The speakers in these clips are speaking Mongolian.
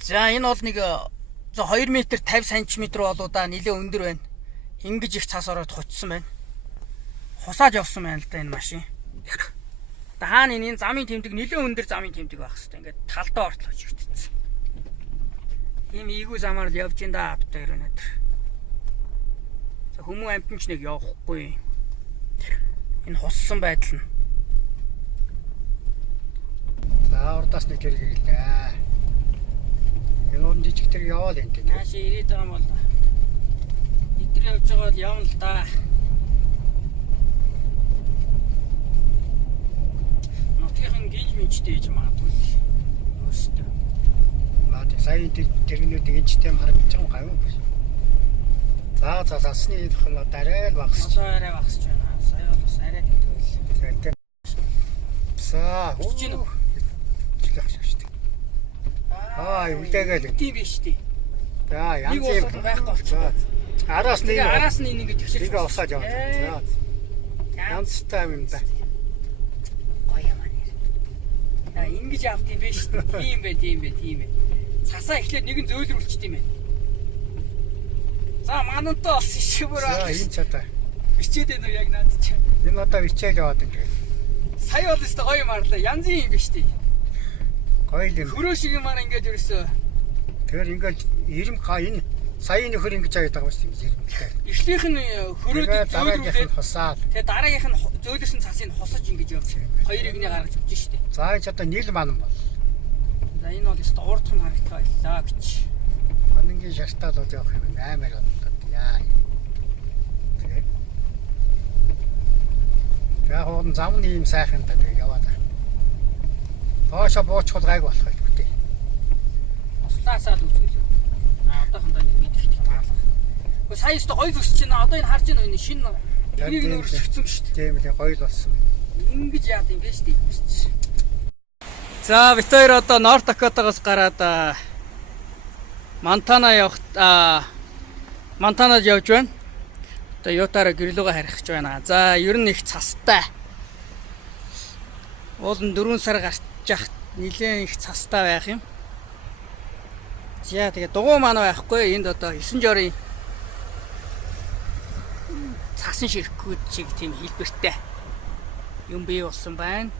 За энэ бол нэг 2 м 50 см болоо да нэлээ өндөр байна. Ингэж их цас ороод хуцсан байна. Хусааж явсан байна л да энэ машин. Даана энэ замын тэмдэг нэлээ өндөр замын тэмдэг байх хэвээр ингээд талдаа ортлож игдсэн. Ийм ийгүү замаар л явж ин да битээр өнөдр. За хүмүүн амтнч нэг явахгүй. Энэ хуссан байдал нь. За урдаас нэг хэрэглээ. Энэ он жижиг тэр яваал энэ тийм. Нааш ирээд байгаа юм бол эдгээр явж байгаа бол явна л да. Нотгийн гинж мэнчтэй гэж магадгүй. Өөрөөсөө. Наад сая тэрнүүдийг энэчтэй харагдаж байгаа юм гавь юм. За засны идэх нь арай л багасч. Арай багасч байна. Сая бол бас арай төвөл. За үчиг нь үлдээгээл. Тийм биш тий. За янз юм байхгүй болчихсон. Араас нь ингэ тэгшэрч. Тэгээ усаад яваад. За. Янзтай юм да. Гоёа манер. Ингэж авт юм биш тий. Тийм бэ. Цасаа эхлээд нэг нь зөөлрүүлчихдээ юм байна. За манантай болсон шивэр аа. За энэ чадаа. Бичээд байна уу яг наад чи. Энэ одоо бичээл яваад ингэ. Сая бол өстой гоё марлаа. Янзын юм биш тий. Гоё юм. Хөрөө шиг юм аа ингэж ерөөсөө. Тэгэхээр ингээд ирем энэ сая нөхөр ингэж аваад байгаа юм шиг ирэмтэй. Эхлийнх нь хөрөөд зөөлрүүлээд хусаад. Тэгээ дараагийнх нь зөөлөрсөн цасыг хусаж ингэж явж. Хоёрыг нь гаргаж өгч штэ. За энэ одоо нийл ман бол. За энэ бол өстой урдхан харагдах байлаа гэж. Манингийн шартаал бол явах юм амар болдог. Яа. Тэгээ. Яг хоон замны юм сайхан та тэгээ яваад. Тоошо буучихвал гайг болох байх үү. Ослаасаа л үзүүлээ. Одоохондоо нэг мэдэрч таалах. Гэхдээ сая өстө гоё зүсч байна. Одоо энэ харж байна уу энэ шинэ энийг нь өөрчлөгдсөн шүү дээ. Тийм л гоё л болсон. Ингэж яад юм бэ шүү дээ. За бид хоёр одоо Норт Дакотагоос гараад Монтана Монтанад явж байна. Одоо Ютаараа гэрлүүгээ харих гэж байна. За ер нь их цастай. Уулын 4 сар гарч яхад нэлээд их цастай байх юм. За тэгээ дугуй маань байхгүй. Энд одоо 9 жорын цасан ширхгүүд чиг тийм хэлбэртэй юм бий болсон байна.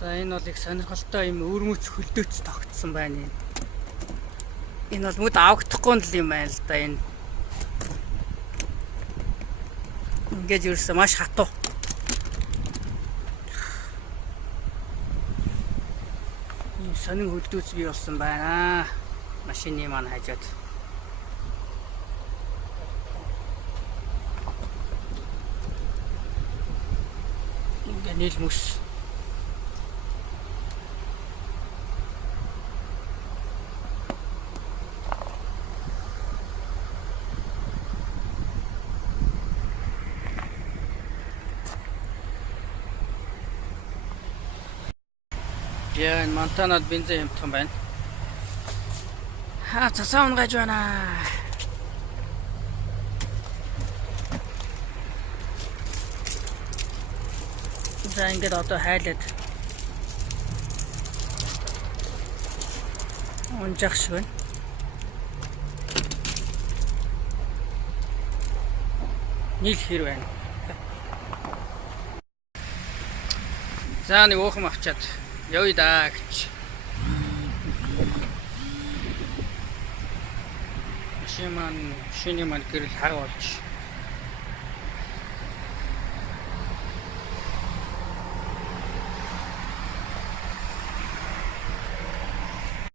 За энэ бол их сонирхолтой юм өрмөц хөлдөөц тогтсон байна. Энэ бол нүд авахдахгүй л юм байна л да энэ. Ингээд ерөөсөө маш хатуу. Ийм сонин хөлдөөц бий болсон байна. Машины маань хажууд. Ингээд нийлмүс. Яа, Монтанад бензин хямдхан байна. Цасаа унгаж байна. За ингээд одоо хайлаад унжах шиг байна. Нийл хэр байна. За нэг уухам авчаад явъя да гэж. Машин маань гэрэл хаг болж